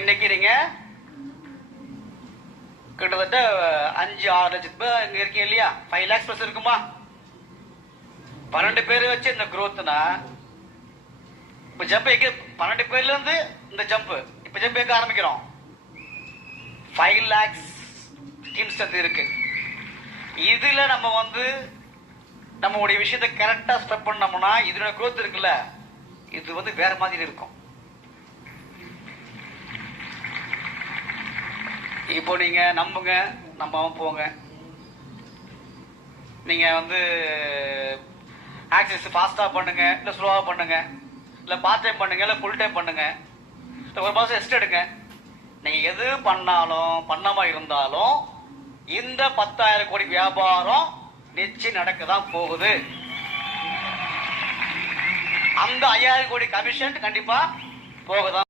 இன்னைக்கு நீங்க கிட்டத்தட்ட 5-6 லட்சம் பேர் இங்க இருக்கீங்க இல்லையா? 5 lakhs plus இருக்குமா? 12 பேர் வச்சு இந்த growthனா இப்ப ஜம்ப் எங்க 12 பேர்ல இருந்து இந்த ஜம்ப் இப்ப ஜம்ப் எங்க ஆரம்பிக்கிறோம்? 5 lakhs டீம்ஸ் இருக்கு. இதுல நம்ம நம்மளுடைய விஷயத்தை கரெக்டா ஸ்டெப் பண்ணோம்னா இதோட growth இருக்குல்ல, இது வேற மாதிரி இருக்கும். இப்போ நீங்க நம்புங்க, நம்பாம போங்க. நீங்க ஆக்சஸ் ஃபாஸ்டா பண்ணுங்க, இல்ல ஸ்லோவா பண்ணுங்க, இல்ல பார்ட் டைம் பண்ணுங்க, இல்ல ஃபுல் டைம் பண்ணுங்க, இல்ல ஒரு மாசம் ரெஸ்ட் எடுங்க. நீங்க எது பண்ணாலும் பண்ணாம இருந்தாலும் இந்த 10,000 கோடி வியாபாரம் நிச்சயம் நடக்கதான் போகுது. அந்த 5,000 கோடி கமிஷன் கண்டிப்பா போகதான்